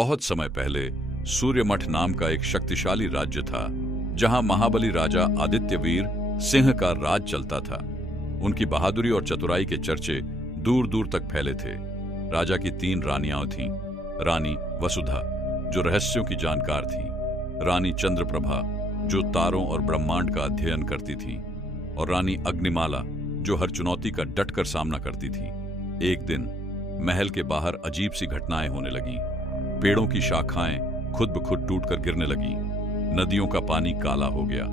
बहुत समय पहले सूर्यमठ नाम का एक शक्तिशाली राज्य था, जहां महाबली राजा आदित्यवीर सिंह का राज चलता था। उनकी बहादुरी और चतुराई के चर्चे दूर दूर तक फैले थे। राजा की 3 रानियां थीं। रानी वसुधा, जो रहस्यों की जानकार थी, रानी चंद्रप्रभा, जो तारों और ब्रह्मांड का अध्ययन करती थी, और रानी अग्निमाला, जो हर चुनौती का डटकर सामना करती थी। एक दिन महल के बाहर अजीब सी घटनाएं होने लगीं। पेड़ों की शाखाएं खुद ब खुद टूटकर गिरने लगीं, नदियों का पानी काला हो गया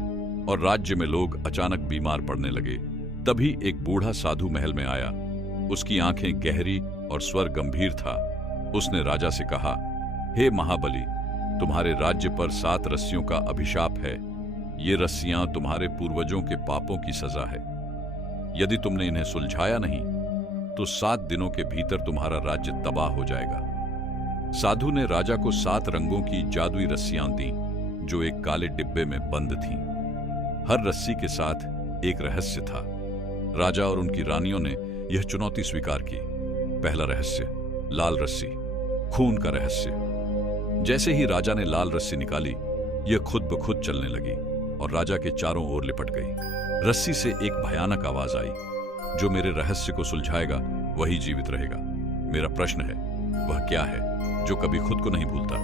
और राज्य में लोग अचानक बीमार पड़ने लगे। तभी एक बूढ़ा साधु महल में आया। उसकी आंखें गहरी और स्वर गंभीर था। उसने राजा से कहा, हे महाबली, तुम्हारे राज्य पर 7 रस्सियों का अभिशाप है। ये रस्सियां तुम्हारे पूर्वजों के पापों की सजा है। यदि तुमने इन्हें सुलझाया नहीं तो 7 दिनों के भीतर तुम्हारा राज्य तबाह हो जाएगा। साधु ने राजा को 7 रंगों की जादुई रस्सियां दी, जो एक काले डिब्बे में बंद थीं। हर रस्सी के साथ एक रहस्य था। राजा और उनकी रानियों ने यह चुनौती स्वीकार की। पहला रहस्य, लाल रस्सी, खून का रहस्य। जैसे ही राजा ने लाल रस्सी निकाली, यह खुद ब खुद चलने लगी और राजा के चारों ओर लिपट गई। रस्सी से एक भयानक आवाज आई, जो मेरे रहस्य को सुलझाएगा वही जीवित रहेगा। मेरा प्रश्न है, वह क्या है जो कभी खुद को नहीं भूलता?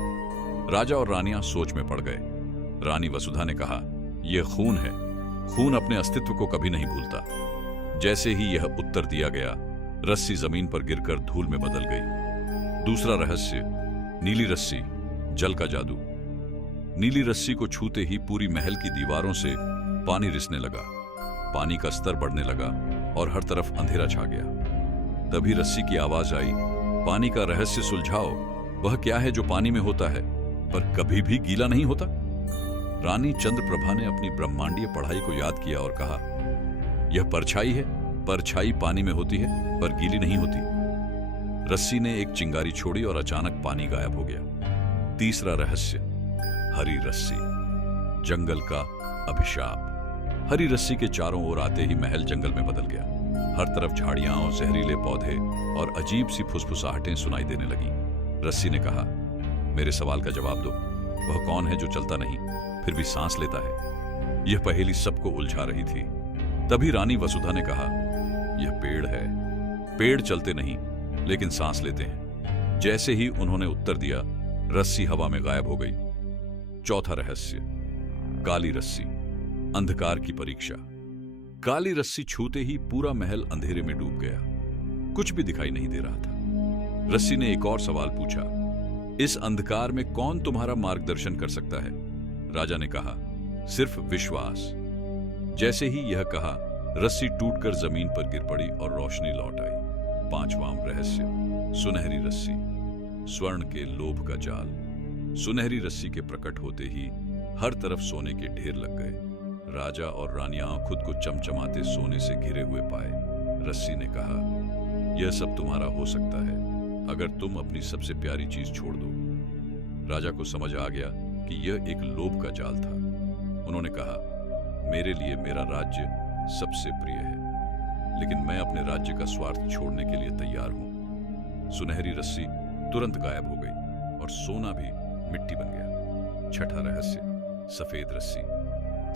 राजा और रानियां सोच में पड़ गए। रानी वसुधा ने कहा, यह खून है। खून अपने अस्तित्व को कभी नहीं भूलता। जैसे ही यह उत्तर दिया गया, रस्सी जमीन पर गिरकर धूल में बदल गई। दूसरा रहस्य, नीली रस्सी, जल का जादू। नीली रस्सी को छूते ही पूरी महल की दीवारों से पानी रिसने लगा। पानी का स्तर बढ़ने लगा और हर तरफ अंधेरा छा गया। तभी रस्सी की आवाज आई, पानी का रहस्य सुलझाओ। वह क्या है जो पानी में होता है पर कभी भी गीला नहीं होता? रानी चंद्रप्रभा ने अपनी ब्रह्मांडीय पढ़ाई को याद किया और कहा, यह परछाई है। परछाई पानी में होती है पर गीली नहीं होती। रस्सी ने एक चिंगारी छोड़ी और अचानक पानी गायब हो गया। तीसरा रहस्य, हरी रस्सी, जंगल का अभिशाप। हरी रस्सी के चारों ओर आते ही महल जंगल में बदल गया। हर तरफ झाड़ियां और जहरीले पौधे और अजीब सी फुसफुसाहटें सुनाई देने लगीं। रस्सी ने कहा, मेरे सवाल का जवाब दो। वह कौन है जो चलता नहीं फिर भी सांस लेता है? यह पहेली सबको उलझा रही थी। तभी रानी वसुधा ने कहा, यह पेड़ है। पेड़ चलते नहीं लेकिन सांस लेते हैं। जैसे ही उन्होंने उत्तर दिया, रस्सी हवा में गायब हो गई। चौथा रहस्य, काली रस्सी, अंधकार की परीक्षा। काली रस्सी छूते ही पूरा महल अंधेरे में डूब गया। कुछ भी दिखाई नहीं दे रहा था। रस्सी ने एक और सवाल पूछा, इस अंधकार में कौन तुम्हारा मार्गदर्शन कर सकता है? राजा ने कहा, सिर्फ विश्वास। जैसे ही यह कहा, रस्सी टूटकर जमीन पर गिर पड़ी और रोशनी लौट आई। पांचवां रहस्य, सुनहरी रस्सी, स्वर्ण के लोभ का जाल। सुनहरी रस्सी के प्रकट होते ही हर तरफ सोने के ढेर लग गए। राजा और रानियां खुद को चमचमाते सोने से घिरे हुए पाए। रस्सी ने कहा, यह सब तुम्हारा हो सकता है अगर तुम अपनी सबसे प्यारी चीज छोड़ दो। राजा को समझ आ गया कि यह एक लोभ का जाल था। उन्होंने कहा, मेरे लिए मेरा राज्य सबसे प्रिय है, लेकिन मैं अपने राज्य का स्वार्थ छोड़ने के लिए तैयार हूं। सुनहरी रस्सी तुरंत गायब हो गई और सोना भी मिट्टी बन गया। छठा रहस्य, सफेद रस्सी,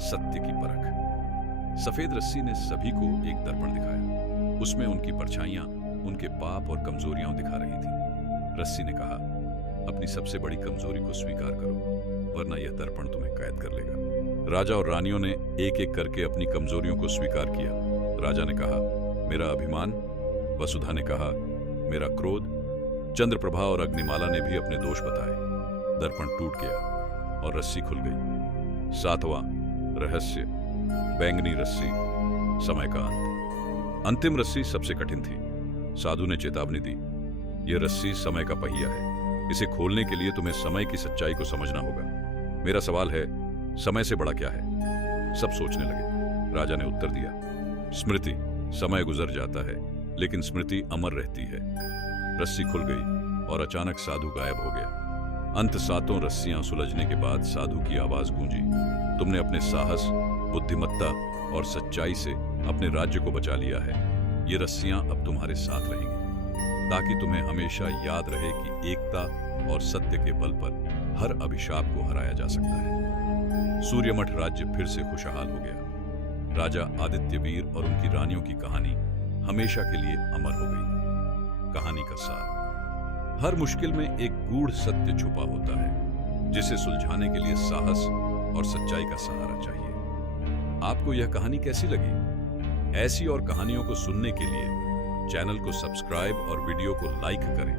सत्य की परख। सफेद रस्सी ने सभी को एक दर्पण दिखाया। उसमें उनकी परछाइयां उनके पाप और कमजोरियां दिखा रही थी। रस्सी ने कहा, अपनी सबसे बड़ी कमजोरी को स्वीकार करो, वरना यह दर्पण तुम्हें कैद कर लेगा। राजा और रानियों ने एक एक करके अपनी कमजोरियों को स्वीकार किया। राजा ने कहा, मेरा अभिमान। वसुधा ने कहा, मेरा क्रोध। चंद्रप्रभा और अग्निमाला ने भी अपने दोष बताए। दर्पण टूट गया और रस्सी खुल गई। 7वां रहस्य, बैंगनी रस्सी, समय का अंत। अंतिम रस्सी सबसे कठिन थी। साधु ने चेतावनी दी, यह रस्सी समय का पहिया है। इसे खोलने के लिए तुम्हें समय की सच्चाई को समझना होगा। मेरा सवाल है, समय से बड़ा क्या है? सब सोचने लगे। राजा ने उत्तर दिया, स्मृति। समय गुजर जाता है लेकिन स्मृति अमर रहती है। रस्सी खुल गई और अचानक साधु गायब हो गया। अंत 7 रस्सियां सुलझने के बाद साधु की आवाज गूंजी, तुमने अपने साहस, बुद्धिमत्ता और सच्चाई से अपने राज्य को बचा लिया है। ये रस्सियां अब तुम्हारे साथ रहेंगी ताकि तुम्हें हमेशा याद रहे कि एकता और सत्य के बल पर हर अभिशाप को हराया जा सकता है। सूर्यमठ राज्य फिर से खुशहाल हो गया। राजा आदित्यवीर और उनकी रानियों की कहानी हमेशा के लिए अमर हो गई। कहानी का सार: हर मुश्किल में एक गूढ़ सत्य छुपा होता है, जिसे सुलझाने के लिए साहस और सच्चाई का सहारा चाहिए। आपको यह कहानी कैसी लगी? ऐसी और कहानियों को सुनने के लिए चैनल को सब्सक्राइब और वीडियो को लाइक करें।